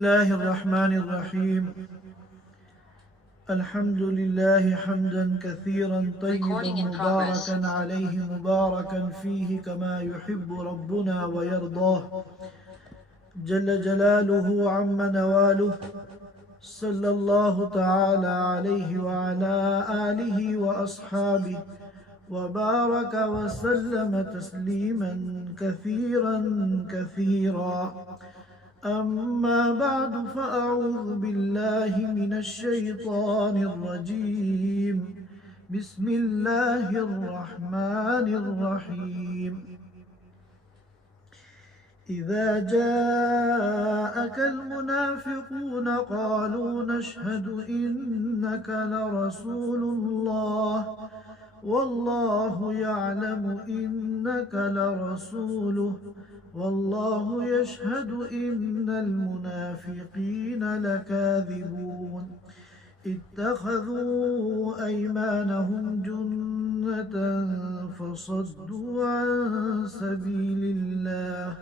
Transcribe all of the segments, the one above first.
الله الرحمن الرحيم. الحمد لله حمدا كثيرا طيبا مباركا عليه مباركا فيه كما يحب ربنا ويرضاه جل جلاله عم نواله. صلى الله تعالى عليه وعلى آله وأصحابه وبارك وسلم تسليما كثيرا كثيرا. أما بعد فأعوذ بالله من الشيطان الرجيم. بسم الله الرحمن الرحيم. إذا جاءك المنافقون قالوا نشهد إنك لرسول الله والله يعلم إنك لرسوله والله يشهد إن المنافقين لكاذبون. اتخذوا أيمانهم جنة فصدوا عن سبيل الله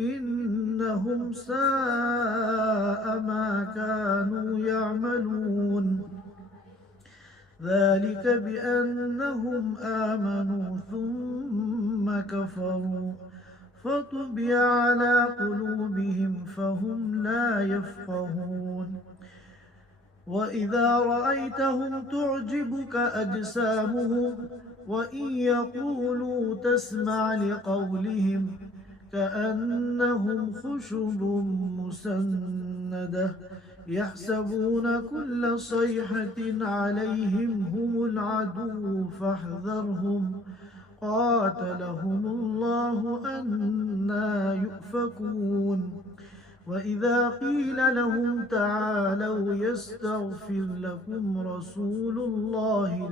إنهم ساء ما كانوا يعملون. ذلك بأنهم آمنوا ثم كفروا فطبع على قلوبهم فهم لا يفقهون. وإذا رأيتهم تعجبك أجسامهم وإن يقولوا تسمع لقولهم كأنهم خشب مسندة يحسبون كل صيحة عليهم هم العدو فاحذرهم قاتلهم الله أنى يؤفكون. وإذا قيل لهم تعالوا يستغفر لكم رسول الله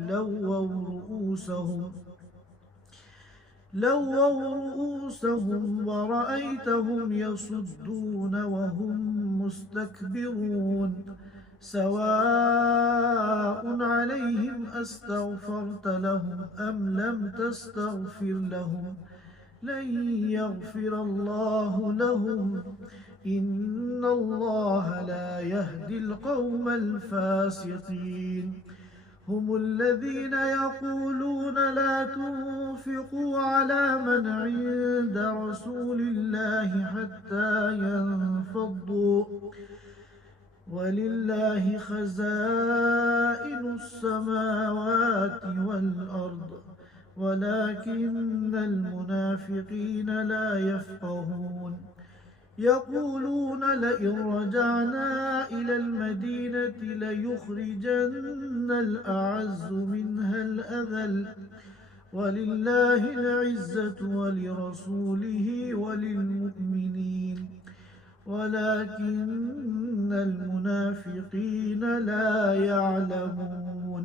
لووا رؤوسهم ورأيتهم يصدون وهم مستكبرون. سواء عليهم أستغفرت لهم أم لم تستغفر لهم لن يغفر الله لهم إن الله لا يهدي القوم الفاسقين. هم الذين يقولون لا تنفقوا على من عند رسول الله حتى ينفضوا ولله خزائن السماوات والأرض ولكن المنافقين لا يفقهون. يقولون لئن رجعنا إلى المدينة ليخرجن الأعز منها الأذل ولله العزة ولرسوله وللمؤمنين ولكن المنافقين لا يعلمون.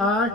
8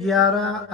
11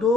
2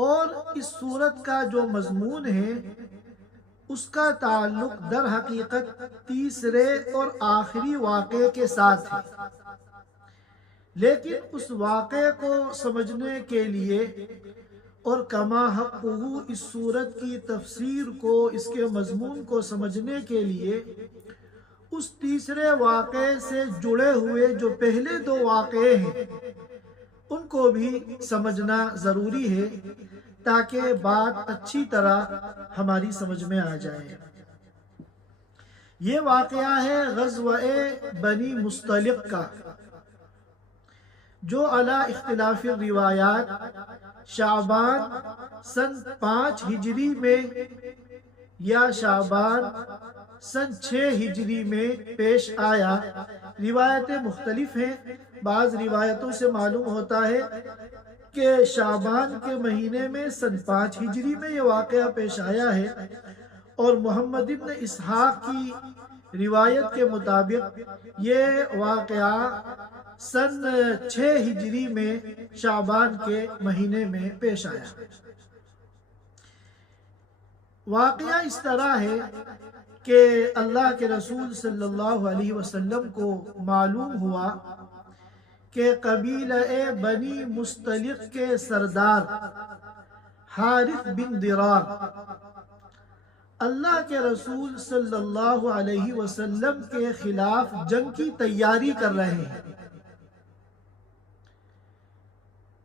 اور اس صورت کا جو مضمون ہے اس کا تعلق در حقیقت تیسرے اور آخری واقعے کے ساتھ ہے، لیکن اس واقعے کو سمجھنے کے لیے اور کما حقہ اس صورت کی تفسیر کو، اس کے مضمون کو سمجھنے کے لیے اس تیسرے واقعے سے جڑے ہوئے جو پہلے دو واقعے ہیں ان کو بھی سمجھنا ضروری ہے تاکہ بات اچھی طرح ہماری سمجھ میں آ جائے۔ یہ واقعہ ہے غزوہ بنی مصطلق کا، جو علی اختلاف الروایات شعبان سن 5 ہجری میں یا شعبان سن 6 ہجری میں پیش آیا۔ روایتیں مختلف ہیں، بعض روایتوں سے معلوم ہوتا ہے کہ شعبان کے مہینے میں سن 5 ہجری میں یہ واقعہ پیش آیا ہے، اور محمد ابن اسحاق کی روایت کے مطابق یہ واقعہ سن 6 ہجری میں شعبان کے مہینے میں پیش آیا۔ واقعہ اس طرح ہے کہ اللہ کے رسول صلی اللہ علیہ وسلم کو معلوم ہوا کہ قبیلہ بنی مصطلق کے سردار حارث بن ضرار اللہ کے رسول صلی اللہ علیہ وسلم کے خلاف جنگ کی تیاری کر رہے ہیں۔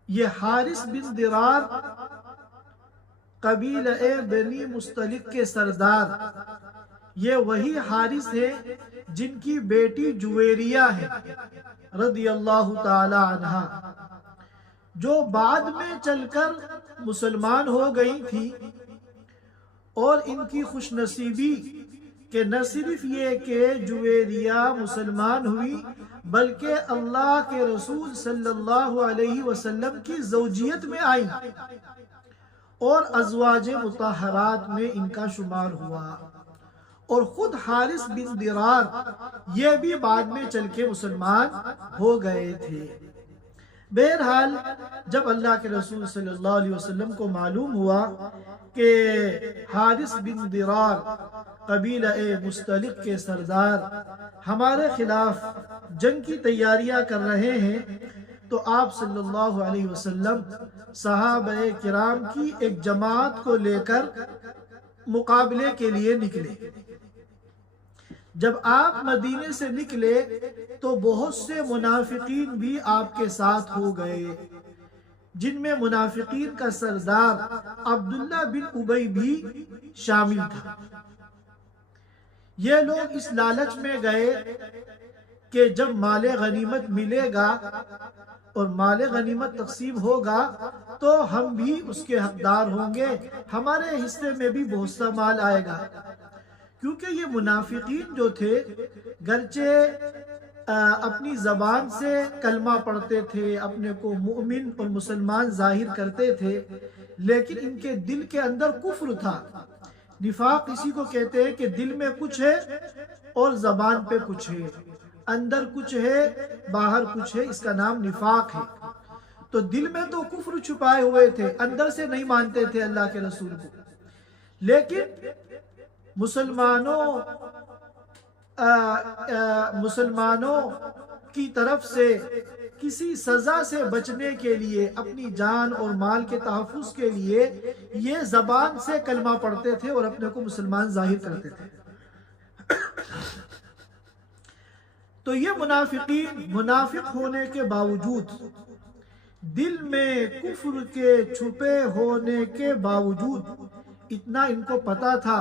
یہ حارث بن ضرار قبیلہ بنی مصطلق کے سردار، یہ وہی حارث ہے جن کی بیٹی جویریہ ہے رضی اللہ تعالی عنہا، جو بعد میں چل کر مسلمان ہو گئی تھی، اور ان کی خوش نصیبی کہ نہ صرف یہ کہ جویریہ مسلمان ہوئی بلکہ اللہ کے رسول صلی اللہ علیہ وسلم کی زوجیت میں آئی اور ازواج مطہرات میں ان کا شمار ہوا، اور خود حارث بن ضرار یہ بھی بعد میں چل کے مسلمان ہو گئے تھے۔ بہرحال جب اللہ کے رسول صلی اللہ علیہ وسلم کو معلوم ہوا کہ حارث بن ضرار قبیلہ مصطلق کے سردار ہمارے خلاف جنگ کی تیاریاں کر رہے ہیں، تو آپ صلی اللہ علیہ وسلم صحابہ کرام کی ایک جماعت کو لے کر مقابلے کے لیے نکلے۔ جب آپ مدینے سے نکلے تو بہت سے منافقین بھی آپ کے ساتھ ہو گئے، جن میں منافقین کا سردار عبداللہ بن ابی بھی شامل تھا۔ یہ لوگ اس لالچ میں گئے کہ جب مال غنیمت ملے گا اور مال غنیمت تقسیم ہوگا تو ہم بھی اس کے حقدار ہوں گے، ہمارے حصے میں بھی بہت سا مال آئے گا، کیونکہ یہ منافقین جو تھے گرچہ اپنی زبان سے کلمہ پڑھتے تھے، اپنے کو مومن اور مسلمان ظاہر کرتے تھے، لیکن ان کے دل کے اندر کفر تھا۔ نفاق اسی کو کہتے ہیں کہ دل میں کچھ ہے اور زبان پہ کچھ ہے، اندر کچھ ہے باہر کچھ ہے، اس کا نام نفاق ہے۔ تو دل میں تو کفر چھپائے ہوئے تھے، اندر سے نہیں مانتے تھے اللہ کے رسول کو، لیکن مسلمانوں کی طرف سے کسی سزا سے بچنے کے لیے، اپنی جان اور مال کے تحفظ کے لیے یہ زبان سے کلمہ پڑھتے تھے اور اپنے کو مسلمان ظاہر کرتے تھے۔ تو یہ منافقین منافق ہونے کے باوجود، دل میں کفر کے چھپے ہونے کے باوجود، اتنا ان کو پتا تھا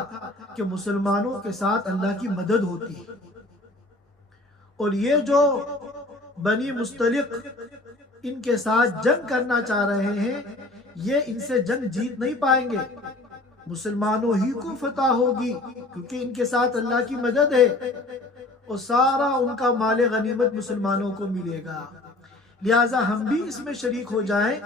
کہ مسلمانوں کے ساتھ اللہ کی مدد ہوتی ہے، اور یہ جو بنی مصطلق ان کے ساتھ جنگ کرنا چاہ رہے ہیں، یہ ان سے جنگ جیت نہیں پائیں گے، مسلمانوں ہی کو فتح ہوگی، کیونکہ ان کے ساتھ اللہ کی مدد ہے اور سارا ان کا مال غنیمت مسلمانوں کو ملے گا، لہٰذا ہم بھی اس میں شریک ہو جائیں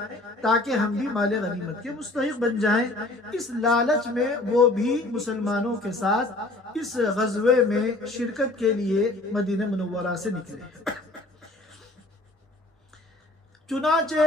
تاکہ ہم بھی مال غنیمت کے مستحق بن جائیں۔ اس لالچ میں وہ بھی مسلمانوں کے ساتھ اس غزوے میں شرکت کے لیے مدینہ منورہ سے نکلے۔ چنانچہ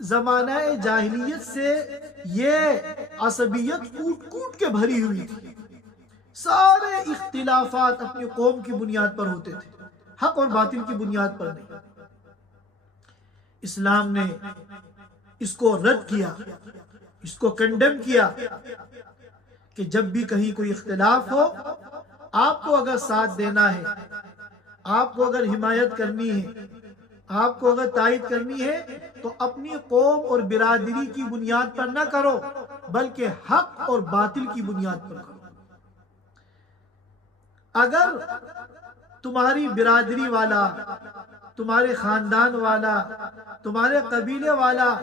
زمانہ جاہلیت سے یہ عصبیت کوٹ کوٹ کے بھری ہوئی تھی. سارے اختلافات اپنی قوم کی بنیاد پر ہوتے تھے، حق اور باطل کی بنیاد پر نہیں. اسلام نے اس کو رد کیا، اس کو کنڈیم کیا کہ جب بھی کہیں کوئی اختلاف ہو، آپ کو اگر ساتھ دینا ہے، آپ کو اگر حمایت کرنی ہے، آپ کو اگر تائید کرنی ہے تو اپنی قوم اور برادری کی بنیاد پر نہ کرو بلکہ حق اور باطل کی بنیاد پر کرو. اگر تمہاری برادری والا، تمہارے خاندان والا، تمہارے قبیلے والا،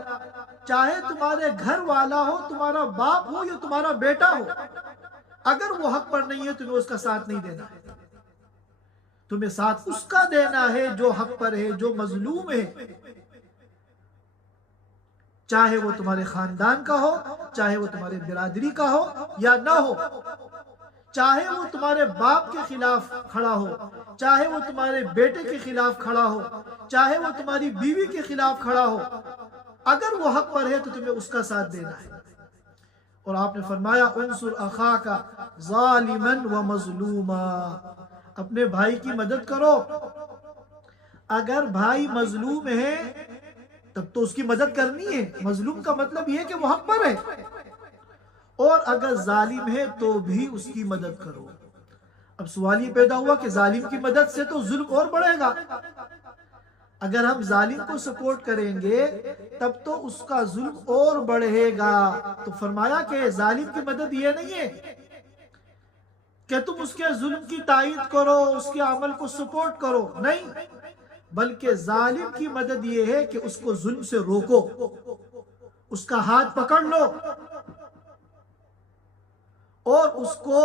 چاہے تمہارے گھر والا ہو، تمہارا باپ ہو یا تمہارا بیٹا ہو، اگر وہ حق پر نہیں ہے تمہیں اس کا ساتھ نہیں دینا ہے. تمہیں ساتھ اس کا دینا ہے جو حق پر ہے، جو مظلوم ہے، چاہے وہ تمہارے خاندان کا ہو، چاہے وہ تمہارے برادری کا ہو یا نہ ہو، چاہے وہ تمہارے باپ کے خلاف کھڑا ہو، چاہے وہ تمہارے بیٹے کے خلاف کھڑا ہو، چاہے وہ تمہاری بیوی کے خلاف کھڑا ہو، اگر وہ حق پر ہے تو تمہیں اس کا ساتھ دینا ہے. اور آپ نے فرمایا انصر اخاک ظالما و مظلوما، اپنے بھائی کی مدد کرو. اگر بھائی مظلوم ہے تب تو اس کی مدد کرنی ہے، مظلوم کا مطلب یہ ہے کہ وہ حق پر ہے، اور اگر ظالم ہے تو بھی اس کی مدد کرو. اب سوال یہ پیدا ہوا کہ ظالم کی مدد سے تو ظلم اور بڑھے گا. اگر ہم ظالم کو سپورٹ کریں گے تب تو اس کا ظلم اور بڑھے گا. تو فرمایا کہ ظالم کی مدد یہ نہیں ہے کہ تم اس کے ظلم کی تائید کرو، اس کے عمل کو سپورٹ کرو، نہیں، بلکہ ظالم کی مدد یہ ہے کہ اس کو ظلم سے روکو، اس کا ہاتھ پکڑ لو اور اس کو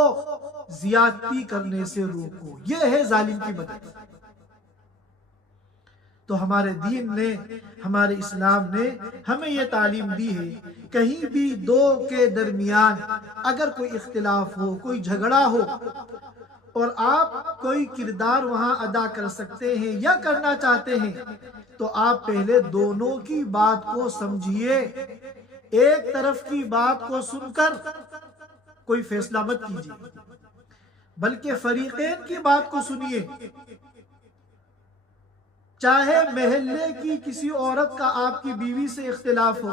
زیادتی کرنے سے روکو. یہ ہے ظالم کی مدد. تو ہمارے دین نے، ہمارے اسلام نے ہمیں یہ تعلیم دی ہے کہیں بھی دو کے درمیان اگر کوئی اختلاف ہو، کوئی جھگڑا ہو اور آپ کوئی کردار وہاں ادا کر سکتے ہیں یا کرنا چاہتے ہیں تو آپ پہلے دونوں کی بات کو سمجھیے. ایک طرف کی بات کو سن کر کوئی فیصلہ مت کیجیے بلکہ فریقین کی بات کو سنیے. چاہے محلے کی کسی عورت کا آپ کی بیوی سے اختلاف ہو،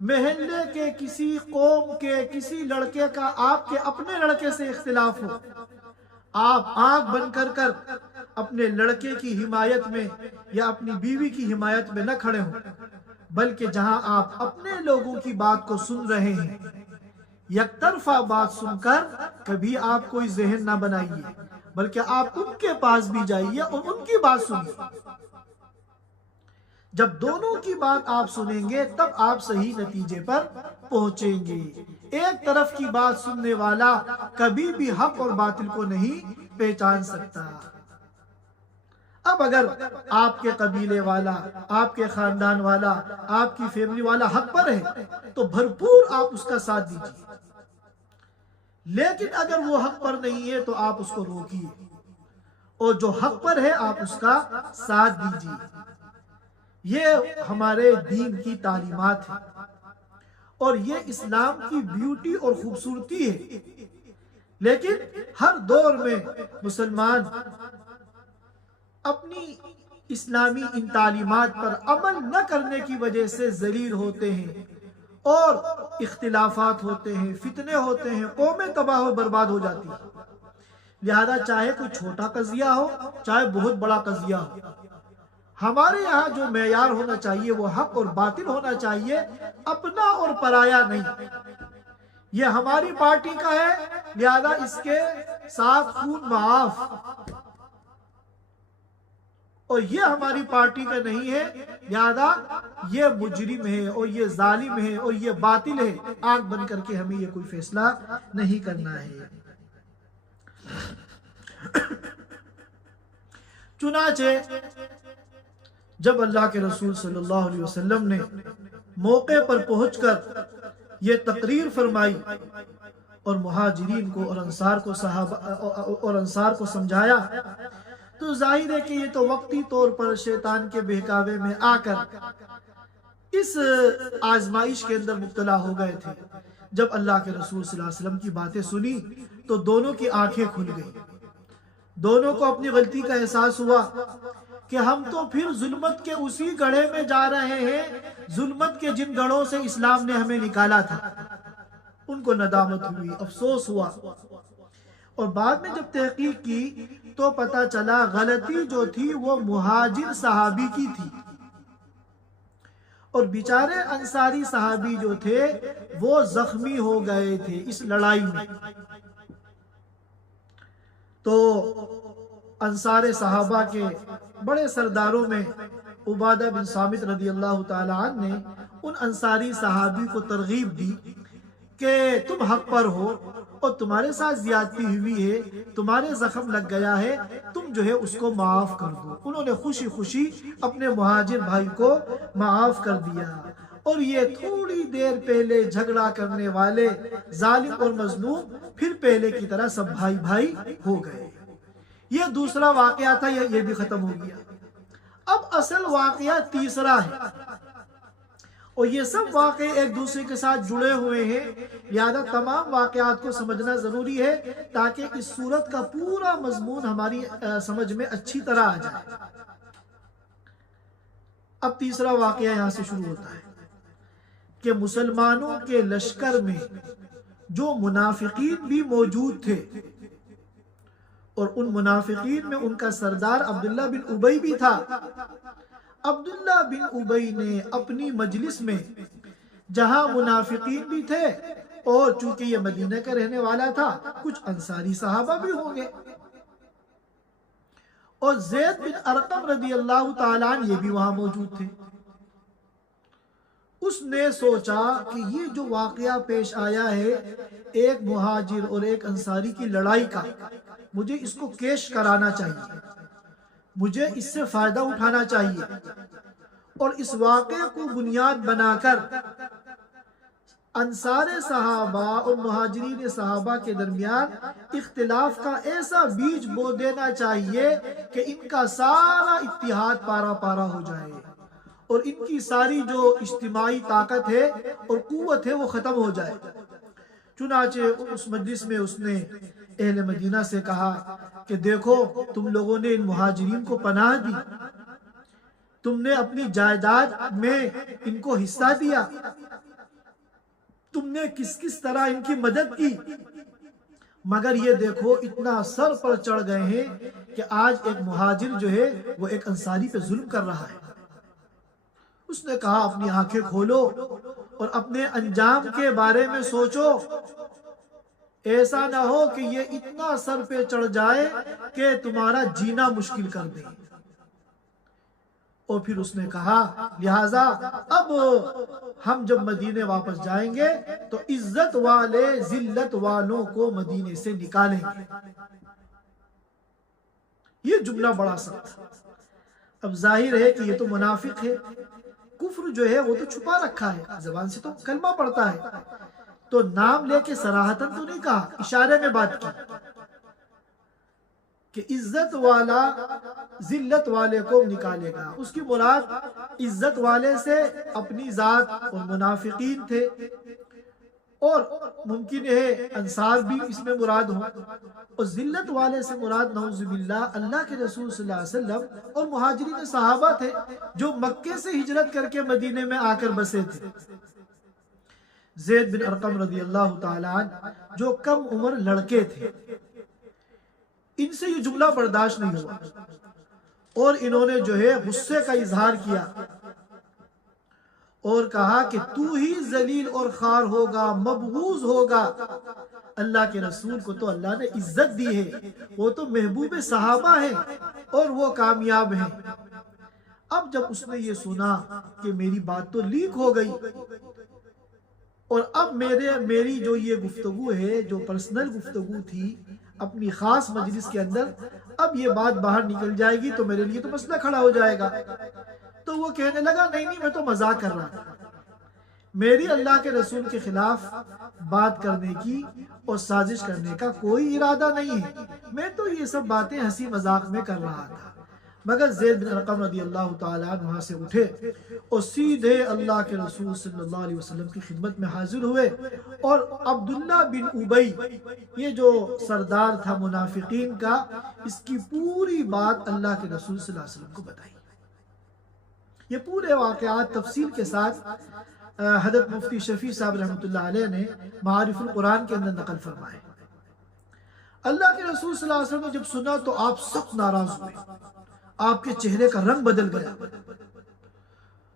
محلے کے کسی قوم کے کسی لڑکے کا آپ کے اپنے لڑکے سے اختلاف ہو، آپ آنکھ بند کر اپنے لڑکے کی حمایت میں یا اپنی بیوی کی حمایت میں نہ کھڑے ہوں، بلکہ جہاں آپ اپنے لوگوں کی بات کو سن رہے ہیں، یک طرفہ بات سن کر کبھی آپ کوئی ذہن نہ بنائیے بلکہ آپ ان کے پاس بھی جائیے اور ان کی بات سنیے. جب دونوں کی بات آپ سنیں گے تب آپ صحیح نتیجے پر پہنچیں گے. ایک طرف کی بات سننے والا کبھی بھی حق اور باطل کو نہیں پہچان سکتا. اب اگر آپ کے قبیلے والا، آپ کے خاندان والا، آپ کی فیملی والا حق پر ہے تو بھرپور آپ اس کا ساتھ دیجیے، لیکن اگر وہ حق پر نہیں ہے تو آپ اس کو روکیے اور جو حق پر ہے آپ اس کا ساتھ دیجیے. یہ ہمارے دین کی تعلیمات ہیں اور یہ اسلام کی بیوٹی اور خوبصورتی ہے. لیکن ہر دور میں مسلمان اپنی اسلامی ان تعلیمات پر عمل نہ کرنے کی وجہ سے ذلیل ہوتے ہیں اور اختلافات ہوتے ہیں، فتنے ہوتے ہیں، قومیں تباہ و برباد ہو جاتی ہیں. لہذا چاہے کوئی چھوٹا قضیہ ہو چاہے بہت بڑا قضیہ ہو، ہمارے یہاں جو معیار ہونا چاہیے وہ حق اور باطل ہونا چاہیے، اپنا اور پرایا نہیں. یہ ہماری پارٹی کا ہے لہذا اس کے ساتھ خون معاف، اور یہ ہماری پارٹی کا نہیں ہے لہذا یہ مجرم ہے اور یہ ظالم ہے اور یہ باطل ہے. آنکھ بند کر کے ہمیں یہ کوئی فیصلہ نہیں کرنا ہے. چنانچہ جب اللہ کے رسول صلی اللہ علیہ وسلم نے موقع پر پہنچ کر یہ تقریر فرمائی اور مہاجرین کو اور انصار کو سمجھایا تو ظاہر ہے کہ یہ تو وقتی طور پر شیطان کے بہکاوے میں آ کر اس آزمائش کے اندر مبتلا ہو گئے تھے۔ جب اللہ کے رسول صلی اللہ علیہ وسلم کی باتیں سنی تو دونوں کی آنکھیں کھل گئی، دونوں کو اپنی غلطی کا احساس ہوا کہ ہم تو پھر ظلمت کے اسی گڑھے میں جا رہے ہیں، ظلمت کے جن گڑھوں سے اسلام نے ہمیں نکالا تھا۔ ان کو ندامت ہوئی، افسوس ہوا، اور بعد میں جب تحقیق کی تو پتہ چلا غلطی جو تھی وہ مہاجر صحابی کی تھی، اور بیچارے انصاری صحابی جو تھے وہ زخمی ہو گئے تھے اس لڑائی میں۔ تو انصار صحابہ کے بڑے سرداروں میں عبادہ بن صامت رضی اللہ تعالی عنہ نے ان انصاری صحابی کو ترغیب دی کہ تم حق پر ہو اور تمہارے ساتھ زیادتی ہوئی ہے، تمہارے زخم لگ گیا ہے، تم جو ہے اس کو معاف کر دو۔ انہوں نے خوشی خوشی اپنے مہاجر بھائی کو معاف کر دیا، اور یہ تھوڑی دیر پہلے جھگڑا کرنے والے ظالم اور مظلوم پھر پہلے کی طرح سب بھائی بھائی ہو گئے۔ یہ دوسرا واقعہ تھا، یہ بھی ختم ہو گیا۔ اب اصل واقعہ تیسرا ہے، اور یہ سب واقعے ایک دوسرے کے ساتھ جڑے ہوئے ہیں، لہذا تمام واقعات کو سمجھنا ضروری ہے تاکہ اس سورت کا پورا مضمون ہماری سمجھ میں اچھی طرح آ جائے۔ اب تیسرا واقعہ یہاں سے شروع ہوتا ہے کہ مسلمانوں کے لشکر میں جو منافقین بھی موجود تھے، اور ان منافقین میں ان کا سردار عبداللہ بن ابی بھی تھا۔ عبداللہ بن ابی نے اپنی مجلس میں جہاں منافقین بھی تھے، اور چونکہ یہ مدینہ کا رہنے والا تھا کچھ انصاری صحابہ بھی ہوں گے، اور زید بن ارقم رضی اللہ تعالیٰ عنہ یہ بھی وہاں موجود تھے۔ اس نے سوچا کہ یہ جو واقعہ پیش آیا ہے ایک مہاجر اور ایک انصاری کی لڑائی کا، مجھے اس کو کیش کرانا چاہیے، مجھے اس سے فائدہ اٹھانا چاہیے، اور اس واقعے کو بنیاد بنا کر انصار صحابہ اور مہاجرین صحابہ کے درمیان اختلاف کا ایسا بیج بو دینا چاہیے کہ ان کا سارا اتحاد پارا پارا ہو جائے، اور ان کی ساری جو اجتماعی طاقت ہے اور قوت ہے وہ ختم ہو جائے۔ چنانچہ اس مجلس میں اس نے اہل مدینہ سے کہا کہ دیکھو، تم لوگوں نے ان مہاجرین کو پناہ دی، تم نے اپنی جائیداد میں ان کو حصہ دیا، تم نے کس کس طرح ان کی مدد کی، مگر یہ دیکھو اتنا سر پر چڑھ گئے ہیں کہ آج ایک مہاجر جو ہے وہ ایک انصاری پہ ظلم کر رہا ہے۔ اس نے کہا اپنی آنکھیں کھولو اور اپنے انجام کے بارے میں سوچو، ایسا نہ ہو کہ یہ اتنا سر پہ چڑھ جائے کہ تمہارا جینا مشکل کر دے۔ اور پھر اس نے کہا لہٰذا اب ہم جب مدینے واپس جائیں گے تو عزت والے ذلت والوں کو مدینے سے نکالیں گے۔ یہ جملہ بڑا سخت تھا۔ اب ظاہر ہے کہ یہ تو منافق ہے، کفر جو ہے وہ تو چھپا رکھا ہے، زبان سے تو کلمہ پڑھتا ہے، تو نام لے کے صراحتاً تو نہیں کہا، اشارے میں بات کی کہ عزت والا ذلت والے کو نکالے گا۔ اس کی مراد عزت والے سے اپنی ذات اور منافقین تھے، اور ممکن ہے انصار بھی اس میں مراد ہوں، اور ذلت والے سے مراد نعوذ باللہ اللہ کے رسول صلی اللہ علیہ وسلم اور مہاجرین صحابہ تھے جو مکے سے ہجرت کر کے مدینے میں آ کر بسے تھے۔ زید بن ارقم رضی اللہ تعالی عنہ جو کم عمر لڑکے تھے، ان سے یہ جملہ برداشت نہیں ہوا، اور انہوں نے جو ہے غصے کا اظہار کیا اور کہا کہ تو ہی ذلیل اور خوار ہوگا، مبغوض ہوگا۔ اللہ کے رسول کو تو اللہ نے عزت دی ہے، وہ تو محبوب صحابہ ہیں اور وہ کامیاب ہیں۔ اب جب اس نے یہ سنا کہ میری بات تو لیک ہو گئی، اور اب میری جو یہ گفتگو ہے، جو پرسنل گفتگو تھی اپنی خاص مجلس کے اندر، اب یہ بات باہر نکل جائے گی تو میرے لیے تو مسئلہ کھڑا ہو جائے گا۔ تو وہ کہنے لگا نہیں میں تو مذاق کر رہا تھا، میری اللہ کے رسول کے خلاف بات کرنے کی اور سازش کرنے کا کوئی ارادہ نہیں ہے، میں تو یہ سب باتیں ہنسی مذاق میں کر رہا تھا۔ مگر زید بن ارقم رضی اللہ تعالیٰ عنہ وہاں سے اٹھے اور سیدھے اللہ کے رسول صلی اللہ علیہ وسلم کی خدمت میں حاضر ہوئے، اور عبداللہ بن ابی، یہ جو سردار تھا منافقین کا، اس کی پوری بات اللہ کے رسول صلی اللہ علیہ وسلم کو بتائی۔ یہ پورے واقعات تفصیل کے ساتھ حضرت مفتی شفیع صاحب رحمۃ اللہ علیہ نے معارف القرآن کے اندر نقل فرمائے۔ اللہ کے رسول صلی اللہ علیہ وسلم نے جب سنا تو آپ سخت ناراض ہوئے، آپ کے چہرے کا رنگ بدل گیا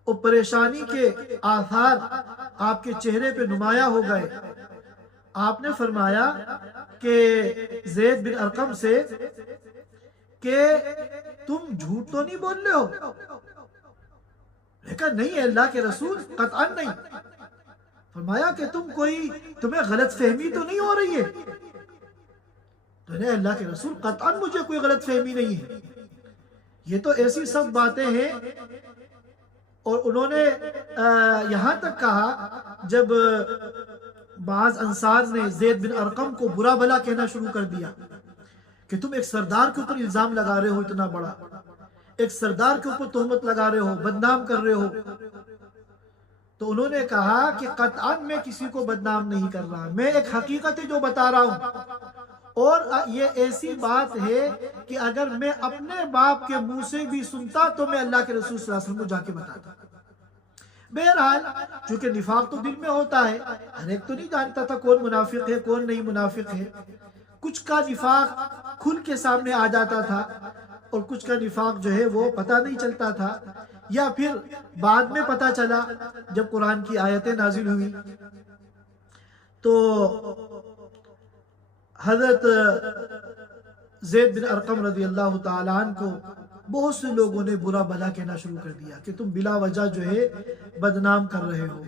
اور پریشانی کے آثار آپ کے چہرے پہ نمایاں ہو گئے۔ آپ نے فرمایا کہ زید بن ارقم سے کہ تم جھوٹ تو نہیں بول رہے ہو؟ لیکن نہیں اللہ کے رسول، قطعاً نہیں۔ فرمایا کہ تمہیں غلط فہمی تو نہیں ہو رہی ہے؟ تو نہیں اللہ کے رسول، قطعاً مجھے کوئی غلط فہمی نہیں ہے، یہ تو ایسی سب باتیں ہیں۔ اور انہوں نے یہاں تک کہا، جب بعض انصار نے زید بن ارقم کو برا بھلا کہنا شروع کر دیا کہ تم ایک سردار کے اوپر الزام لگا رہے ہو، اتنا بڑا ایک سردار کے اوپر تہمت لگا رہے ہو، بدنام کر رہے ہو، تو انہوں نے کہا کہ قطعاً میں کسی کو بدنام نہیں کر رہا، میں ایک حقیقت جو بتا رہا ہوں، اور یہ ایسی بات ہے کہ اگر میں اپنے باپ کے منہ سے بھی سنتا تو میں اللہ کے رسول صلی اللہ علیہ وسلم کو جا کے بتاتا۔ بہرحال چونکہ نفاق تو دل میں ہوتا ہے، ہر ایک تو نہیں جانتا تھا کون منافق ہے کون نہیں منافق ہے، کچھ کا نفاق کھل کے سامنے آ جاتا تھا اور کچھ کا نفاق جو ہے وہ پتہ نہیں چلتا تھا، یا پھر بعد میں پتہ چلا جب قرآن کی آیتیں نازل ہوئی۔ تو حضرت زید بن ارقم رضی اللہ تعالیٰ عنہ کو بہت سے لوگوں نے برا بھلا کہنا شروع کر دیا کہ تم بلا وجہ جو ہے بدنام کر رہے ہو،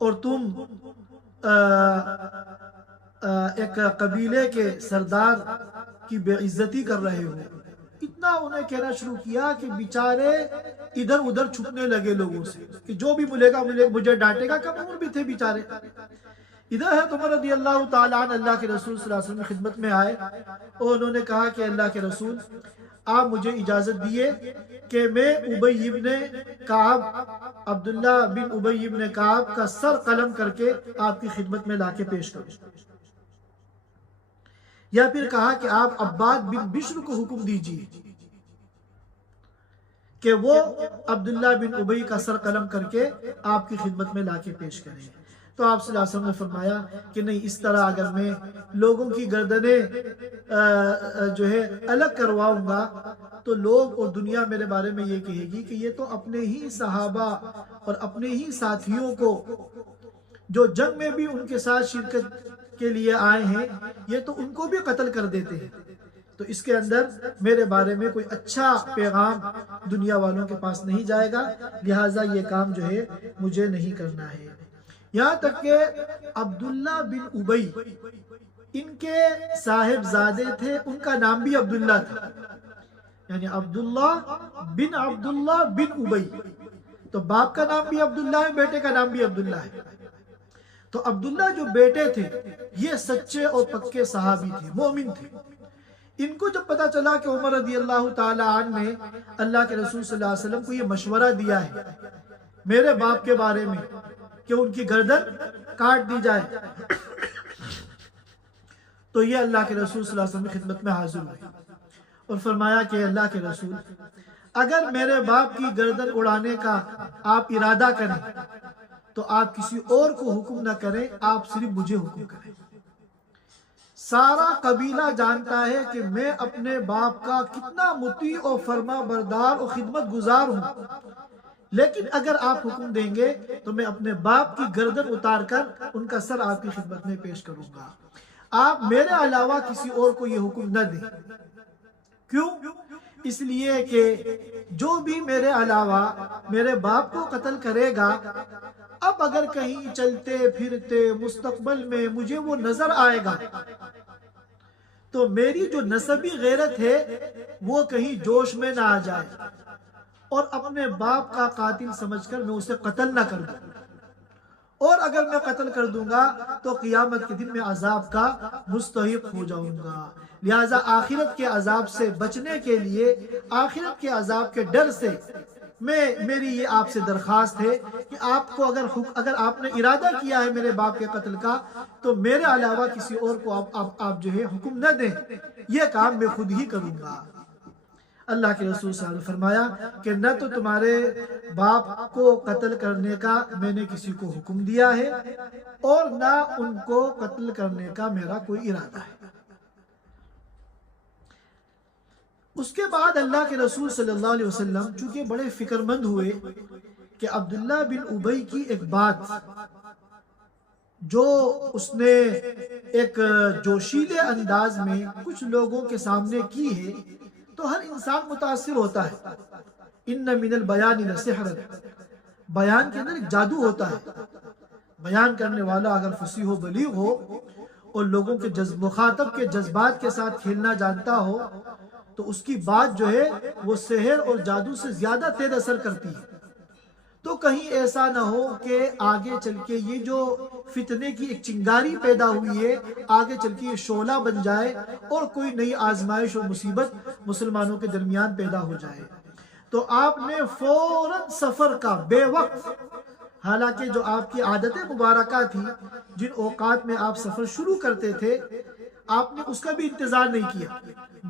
اور تم ایک قبیلے کے سردار کی بے عزتی کر رہے ہو۔ اتنا انہیں کہنا شروع کیا کہ بیچارے ادھر ادھر چھپنے لگے لوگوں سے کہ جو بھی ملے گا مجھے ڈانٹے گا، کم عمر بھی تھے بیچارے۔ ادھر ہے عمر رضی اللہ تعالیٰ عنہ اللہ کے رسول صلی اللہ علیہ وسلم کی خدمت میں آئے اور انہوں نے کہا کہ اللہ کے رسول، آپ مجھے اجازت دیے کہ میں ابی بن کعب، عبداللہ بن ابی بن کعب کا سر قلم کر کے آپ کی خدمت میں لا کے پیش کروں، یا پھر کہا کہ آپ عباد بن بشر کو حکم دیجیے کہ وہ عبداللہ بن ابی کا سر قلم کر کے آپ کی خدمت میں لا کے پیش کریں۔ تو آپ صلی اللہ علیہ وسلم نے فرمایا کہ نہیں، اس طرح اگر میں لوگوں کی گردنیں جو ہے الگ کرواؤں گا تو لوگ اور دنیا میرے بارے میں یہ کہے گی کہ یہ تو اپنے ہی صحابہ اور اپنے ہی ساتھیوں کو جو جنگ میں بھی ان کے ساتھ شرکت کے لیے آئے ہیں، یہ تو ان کو بھی قتل کر دیتے ہیں، تو اس کے اندر میرے بارے میں کوئی اچھا پیغام دنیا والوں کے پاس نہیں جائے گا، لہٰذا یہ کام جو ہے مجھے نہیں کرنا ہے۔ یہاں تک کہ عبداللہ بن ابی، ان کے صاحبزادے تھے، ان کا نام بھی عبداللہ تھا، یعنی عبداللہ بن ابی، تو باپ کا نام بھی عبداللہ ہے، بیٹے کا نام بھی عبداللہ ہے۔ تو عبداللہ جو بیٹے تھے یہ سچے اور پکے صحابی تھے، مومن تھے۔ ان کو جب پتا چلا کہ عمر رضی اللہ تعالیٰ عنہ نے اللہ کے رسول صلی اللہ علیہ وسلم کو یہ مشورہ دیا ہے میرے باپ کے بارے میں کہ ان کی گردن کاٹ دی جائے، تو یہ اللہ کے رسول صلی اللہ علیہ وسلم کی خدمت میں حاضر ہوئے اور فرمایا کہ اللہ کے رسول، اگر میرے باپ کی گردن اڑانے کا آپ ارادہ کریں تو آپ کسی اور کو حکم نہ کریں، آپ صرف مجھے حکم کریں۔ سارا قبیلہ جانتا ہے کہ میں اپنے باپ کا کتنا مطیع اور فرما بردار اور خدمت گزار ہوں، لیکن اگر آپ حکم دیں گے تو میں اپنے باپ کی گردن اتار کر ان کا سر آپ کی خدمت میں پیش کروں گا، آپ میرے علاوہ کسی اور کو یہ حکم نہ دیں۔ کیوں؟ اس لیے کہ جو بھی میرے علاوہ میرے باپ کو قتل کرے گا، اب اگر کہیں چلتے پھرتے مستقبل میں مجھے وہ نظر آئے گا تو میری جو نسبی غیرت ہے وہ کہیں جوش میں نہ آ جائے اور اپنے باپ کا قاتل سمجھ کر میں اسے قتل نہ کر دوں، اور اگر میں قتل کر دوں گا تو قیامت کے دن میں عذاب کا مستحق ہو جاؤں گا۔ لہٰذا آخرت کے عذاب سے بچنے کے لیے، آخرت کے عذاب کے ڈر سے میری یہ آپ سے درخواست ہے کہ آپ کو اگر آپ نے ارادہ کیا ہے میرے باپ کے قتل کا، تو میرے علاوہ کسی اور کو آپ جو ہے حکم نہ دیں، یہ کام میں خود ہی کروں گا۔ اللہ کے رسول صلی اللہ علیہ وسلم نے فرمایا کہ نہ تو تمہارے باپ کو قتل کرنے کا میں نے کسی کو حکم دیا ہے، اور نہ ان کو قتل کرنے کا میرا کوئی ارادہ ہے۔ اس کے بعد اللہ کے رسول صلی اللہ علیہ وسلم چونکہ بڑے فکر مند ہوئے کہ عبداللہ بن ابی کی ایک بات جو اس نے ایک جوشیلے انداز میں کچھ لوگوں کے سامنے کی ہے، تو ہر انسان متاثر ہوتا ہے۔ ان من البیان لسحر، بیان کے اندر ایک جادو ہوتا ہے۔ بیان کرنے والا اگر فصیح و بلیغ ہو اور لوگوں کے مخاطب کے جذبات کے ساتھ کھیلنا جانتا ہو، تو اس کی بات جو ہے وہ سحر اور جادو سے زیادہ تیز اثر کرتی ہے۔ تو کہیں ایسا نہ ہو کہ آگے چل کے یہ جو فتنے کی ایک چنگاری پیدا ہوئی ہے، آگے چل کے یہ شعلہ بن جائے اور کوئی نئی آزمائش اور مصیبت مسلمانوں کے درمیان پیدا ہو جائے۔ تو آپ نے فوراً سفر کا بے وقت، حالانکہ جو آپ کی عادت مبارکہ تھی، جن اوقات میں آپ سفر شروع کرتے تھے، آپ نے اس کا بھی انتظار نہیں کیا،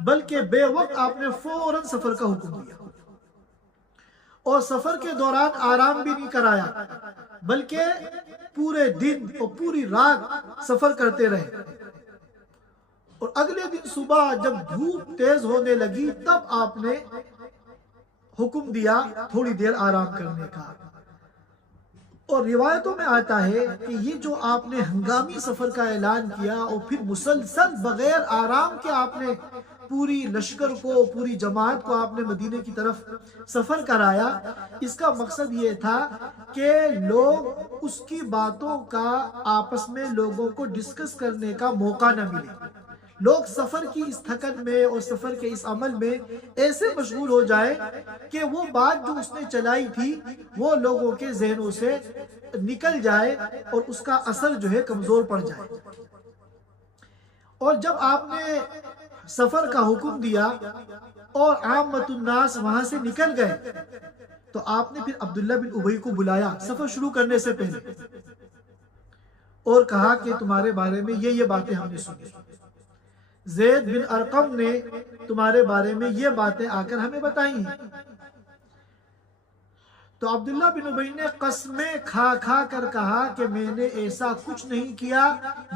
بلکہ بے وقت آپ نے فوراً سفر کا حکم دیا، اور سفر کے دوران آرام بھی نہیں کرایا، بلکہ پورے دن اور پوری رات سفر کرتے رہے۔ اور اگلے دن صبح جب دھوپ تیز ہونے لگی، تب آپ نے حکم دیا تھوڑی دیر آرام کرنے کا۔ اور روایتوں میں آتا ہے کہ یہ جو آپ نے ہنگامی سفر کا اعلان کیا اور پھر مسلسل بغیر آرام کے آپ نے پوری لشکر کو، پوری جماعت کو آپ نے مدینے کی طرف سفر کرایا، اس کا مقصد یہ تھا کہ لوگ اس کی باتوں کا آپس میں لوگوں کو ڈسکس کرنے کا موقع نہ ملے۔ لوگ سفر کی اس تھکن میں اور سفر کے اس عمل میں ایسے مشغول ہو جائے کہ وہ بات جو اس نے چلائی تھی وہ لوگوں کے ذہنوں سے نکل جائے اور اس کا اثر جو ہے کمزور پڑ جائے۔ اور جب آپ نے سفر کا حکم دیا اور عامت الناس وہاں سے نکل گئے، تو آپ نے پھر عبداللہ بن ابی کو بلایا سفر شروع کرنے سے پہلے، اور کہا کہ تمہارے بارے میں یہ باتیں ہم نے سنی، زید بن ارقم نے تمہارے بارے میں یہ باتیں آ کر ہمیں بتائی ہیں۔ تو عبداللہ بن ابی نے قسمیں کھا کھا کر کہا کہ میں نے ایسا کچھ نہیں کیا،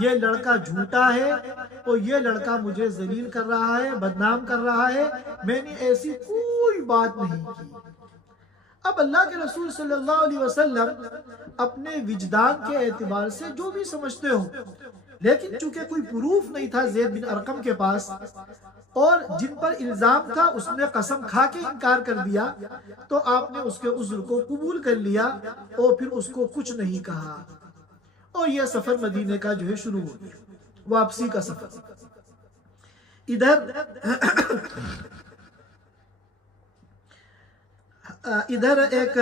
یہ لڑکا جھوٹا ہے اور یہ لڑکا مجھے ذلیل کر رہا ہے، بدنام کر رہا ہے، میں نے ایسی کوئی بات نہیں کی۔ اب اللہ کے رسول صلی اللہ علیہ وسلم اپنے وجدان کے اعتبار سے جو بھی سمجھتے ہو، لیکن چونکہ کوئی پروف نہیں تھا زید بن ارقم کے پاس، اور جن پر الزام تھا اس نے قسم کھا کے انکار کر دیا، تو آپ نے اس کے عذر کو قبول کر لیا اور پھر اس کو کچھ نہیں کہا، اور یہ سفر مدینے کا جو ہے شروع ہو گیا، واپسی کا سفر۔ ادھر ایک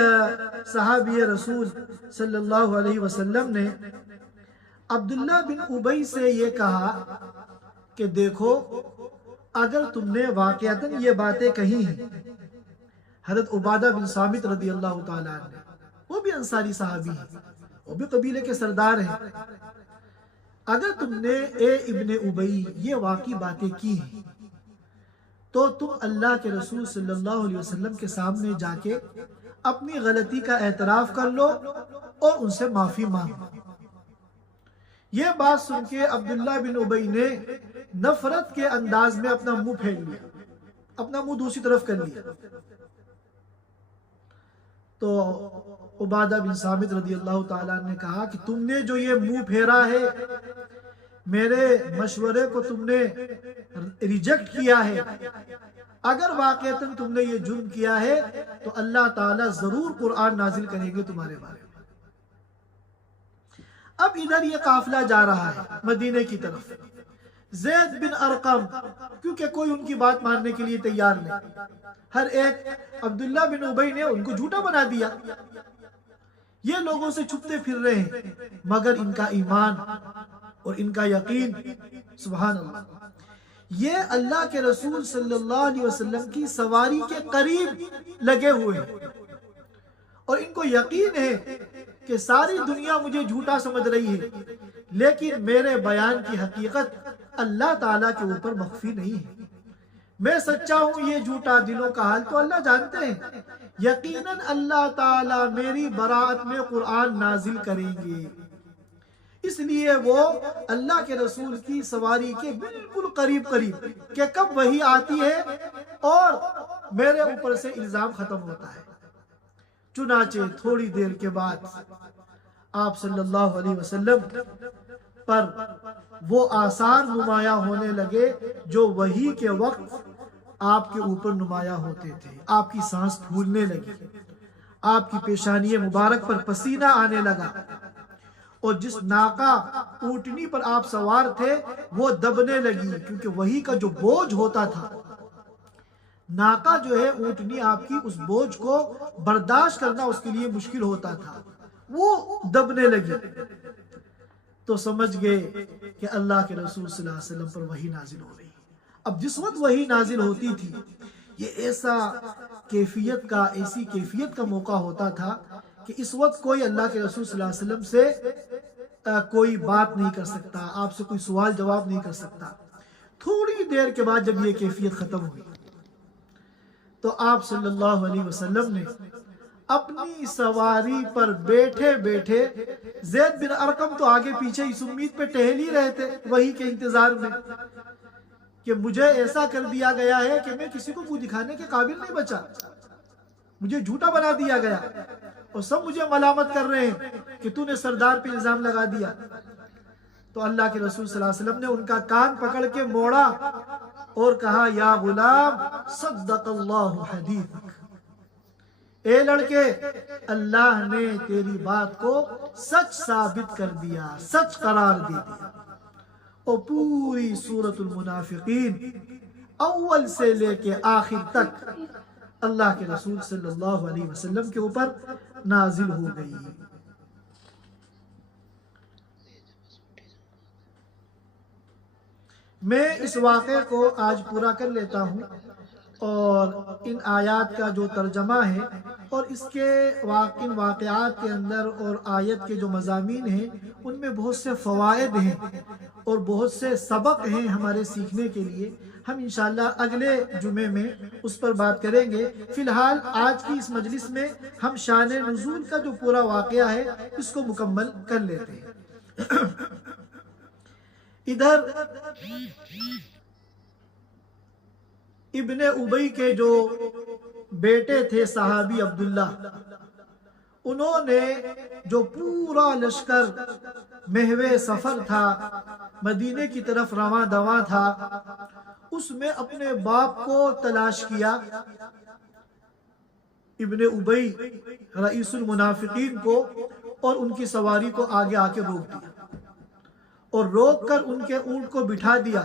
صحابی رسول صلی اللہ علیہ وسلم نے عبداللہ بن ابی سے یہ کہا کہ دیکھو، اگر تم نے واقعتاً یہ باتیں کہی ہیں، حضرت عبادہ بن صامت رضی اللہ تعالیٰ عنہ، وہ بھی انصاری صحابی ہیں، وہ بھی قبیلے کے سردار ہیں، اگر تم نے اے ابن ابی یہ واقعی باتیں کی ہیں، تو تم اللہ کے رسول صلی اللہ علیہ وسلم کے سامنے جا کے اپنی غلطی کا اعتراف کر لو اور ان سے معافی مانگو۔ یہ بات سن کے عبداللہ بن ابی نے نفرت کے انداز میں اپنا منہ پھیر لیا، اپنا منہ دوسری طرف کر لیا۔ تو عبادہ بن صامت رضی اللہ تعالیٰ نے کہا کہ تم نے جو یہ منہ پھیرا ہے، میرے مشورے کو تم نے ریجیکٹ کیا ہے، اگر واقعتاً تم نے یہ جرم کیا ہے تو اللہ تعالیٰ ضرور قرآن نازل کریں گے تمہارے بارے میں۔ اب ادھر یہ قافلہ جا رہا ہے مدینے کی طرف، زید بن ارقم کیونکہ کوئی ان کی بات ماننے کے لیے تیار نہیں، ہر ایک عبداللہ بن ابی نے ان کو جھوٹا بنا دیا۔ یہ لوگوں سے چھپتے پھر رہے ہیں، مگر ان کا ایمان اور ان کا یقین، سبحان اللہ، یہ اللہ کے رسول صلی اللہ علیہ وسلم کی سواری کے قریب لگے ہوئے ہیں، اور ان کو یقین ہے کہ ساری دنیا مجھے جھوٹا سمجھ رہی ہے، لیکن میرے بیان کی حقیقت اللہ تعالیٰ کے اوپر مخفی نہیں ہے، میں سچا ہوں، یہ جھوٹا دلوں کا حال تو اللہ جانتے ہیں، یقیناً اللہ تعالیٰ میری برات میں قرآن نازل کریں گے۔ اس لیے وہ اللہ کے رسول کی سواری کے بالکل قریب کہ کب وحی آتی ہے اور میرے اوپر سے الزام ختم ہوتا ہے۔ چنانچہ تھوڑی دیر کے بعد آپ صلی اللہ علیہ وسلم پر وہ آثار نمایاں ہونے لگے جو وحی کے وقت آپ کے اوپر نمایاں ہوتے تھے۔ آپ کی سانس پھولنے لگی، آپ کی پیشانی مبارک پر پسینہ آنے لگا، اور جس ناقہ اونٹنی پر آپ سوار تھے وہ دبنے لگی، کیونکہ وحی کا جو بوجھ ہوتا تھا، ناقہ جو ہے اونٹنی آپ کی، اس بوجھ کو برداشت کرنا اس کے لیے مشکل ہوتا تھا، وہ دبنے لگی۔ تو سمجھ گئے کہ اللہ کے رسول صلی اللہ علیہ وسلم پر وحی نازل ہو رہی۔ اب جس وقت وحی نازل ہوتی تھی، یہ ایسی کیفیت کا موقع ہوتا تھا کہ اس وقت کوئی اللہ کے رسول صلی اللہ علیہ وسلم سے کوئی بات نہیں کر سکتا، آپ سے کوئی سوال جواب نہیں کر سکتا۔ تھوڑی دیر کے بعد جب یہ کیفیت ختم ہوئی تو آپ صلی اللہ علیہ وسلم نے اپنی سواری پر بیٹھے بیٹھے، زید بن ارقم تو آگے پیچھے اس امید پہ ٹہل ہی رہے تھے وحی کے انتظار میں کہ مجھے ایسا کر دیا گیا ہے کہ میں کسی کو منہ دکھانے کے قابل نہیں بچا، مجھے جھوٹا بنا دیا گیا، اور سب مجھے ملامت کر رہے ہیں کہ تو نے سردار پہ الزام لگا دیا۔ تو اللہ کے رسول صلی اللہ علیہ وسلم نے ان کا کان پکڑ کے موڑا اور کہا، یا غلام صدق اللہ حدیثک، اے لڑکے، اللہ نے تیری بات کو سچ ثابت کر دیا، سچ قرار دے دیا۔ اور پوری سورۃ المنافقین اول سے لے کے آخر تک اللہ کے رسول صلی اللہ علیہ وسلم کے اوپر نازل ہو گئی۔ میں اس واقعے کو آج پورا کر لیتا ہوں، اور ان آیات کا جو ترجمہ ہے اور اس کے ان واقعات کے اندر اور آیت کے جو مضامین ہیں ان میں بہت سے فوائد ہیں اور بہت سے سبق ہیں ہمارے سیکھنے کے لیے۔ ہم انشاءاللہ اگلے جمعے میں اس پر بات کریں گے۔ فی الحال آج کی اس مجلس میں ہم شان نزول کا جو پورا واقعہ ہے اس کو مکمل کر لیتے ہیں۔ ادھر ابن ابی کے جو بیٹے تھے صحابی عبداللہ، انہوں نے جو پورا لشکر محو سفر تھا، مدینے کی طرف رواں دواں تھا، اس میں اپنے باپ کو تلاش کیا۔ ابن ابی رئیس المنافقین کو اور ان کی سواری کو آگے آ کے روک دیا، اور روک کر ان کے اونٹ کو بٹھا دیا،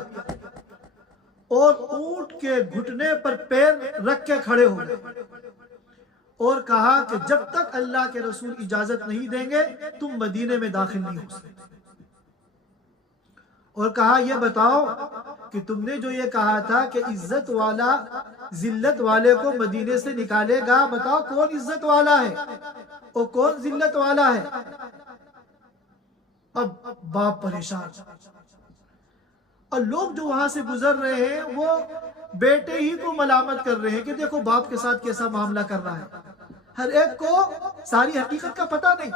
اور اونٹ کے گھٹنے پر پیر رکھ کے کھڑے ہو گئے، اور کہا کہ جب تک اللہ کے رسول اجازت نہیں دیں گے تم مدینے میں داخل نہیں ہو سکتے۔ اور کہا، یہ بتاؤ کہ تم نے جو یہ کہا تھا کہ عزت والا ذلت والے کو مدینے سے نکالے گا، بتاؤ کون عزت والا ہے اور کون ذلت والا ہے؟ اب باپ پریشان، اور لوگ جو وہاں سے گزر رہے ہیں وہ بیٹے ہی کو ملامت کر رہے ہیں کہ دیکھو باپ کے ساتھ کیسا معاملہ کر رہا ہے۔ ہر ایک کو ساری حقیقت کا پتہ نہیں،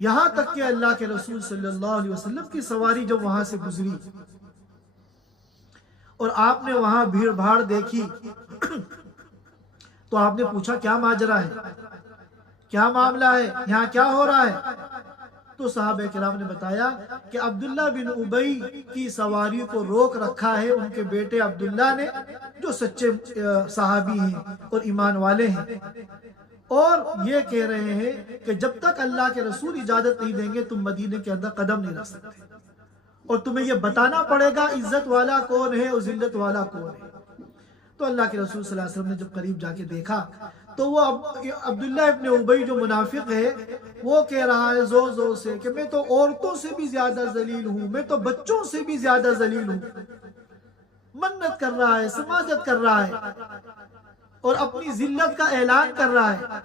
یہاں تک کہ اللہ کے رسول صلی اللہ علیہ وسلم کی سواری جب وہاں سے گزری اور آپ نے وہاں بھیڑ بھاڑ دیکھی تو آپ نے پوچھا کیا ماجرا ہے، کیا معاملہ ہے، یہاں کیا ہو رہا ہے؟ تو صحابہ کرام نے بتایا کہ عبداللہ بن ابی کی سواری کو روک رکھا ہے ان کے بیٹے عبداللہ نے، جو سچے صحابی ہیں اور ایمان والے ہیں، اور یہ کہہ رہے ہیں کہ جب تک اللہ کے رسول اجازت نہیں دیں گے تم مدینے کے اندر قدم نہیں رکھ سکتے، اور تمہیں یہ بتانا پڑے گا عزت والا کون ہے اور ذلت والا کون ہے۔ تو اللہ کے رسول صلی اللہ علیہ وسلم نے جب قریب جا کے دیکھا تو وہ عبداللہ ابن ابی جو منافق ہے وہ کہہ رہا ہے زور زور سے کہ میں تو عورتوں سے بھی زیادہ ذلیل ہوں، میں تو بچوں سے بھی زیادہ ذلیل ہوں. منت کر رہا ہے، سماجت کر رہا ہے اور اپنی ذلت کا اعلان کر رہا ہے.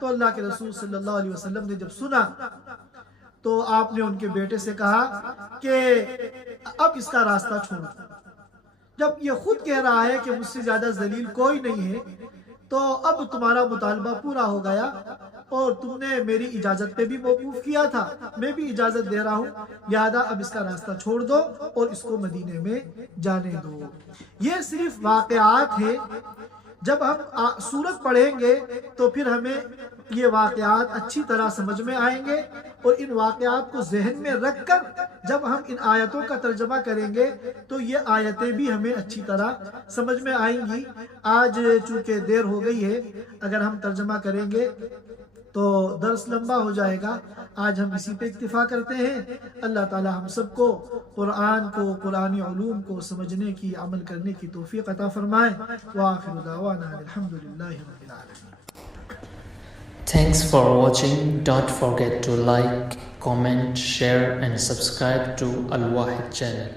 تو اللہ کے رسول صلی اللہ علیہ وسلم نے جب سنا تو آپ نے ان کے بیٹے سے کہا کہ اب اس کا راستہ چھوڑو. جب یہ خود کہہ رہا ہے کہ مجھ سے زیادہ ذلیل کوئی نہیں ہے تو اب تمہارا مطالبہ پورا ہو گیا اور تم نے میری اجازت پہ بھی موقوف کیا تھا، میں بھی اجازت دے رہا ہوں، لہذا اب اس کا راستہ چھوڑ دو اور اس کو مدینے میں جانے دو. یہ صرف واقعات ہیں. جب ہم سورت پڑھیں گے تو پھر ہمیں یہ واقعات اچھی طرح سمجھ میں آئیں گے اور ان واقعات کو ذہن میں رکھ کر جب ہم ان آیتوں کا ترجمہ کریں گے تو یہ آیتیں بھی ہمیں اچھی طرح سمجھ میں آئیں گی. آج چونکہ دیر ہو گئی ہے، اگر ہم ترجمہ کریں گے تو درس لمبا ہو جائے گا. آج ہم اسی پہ اکتفا کرتے ہیں. اللہ تعالی ہم سب کو قرآن کو، قرآنی علوم کو سمجھنے کی، عمل کرنے کی توفیق عطا فرمائے. وآخر دعوانا الحمدللہ رب العالمین. Thanks for watching. Don't forget to like, comment, share and subscribe to Al Wahid channel.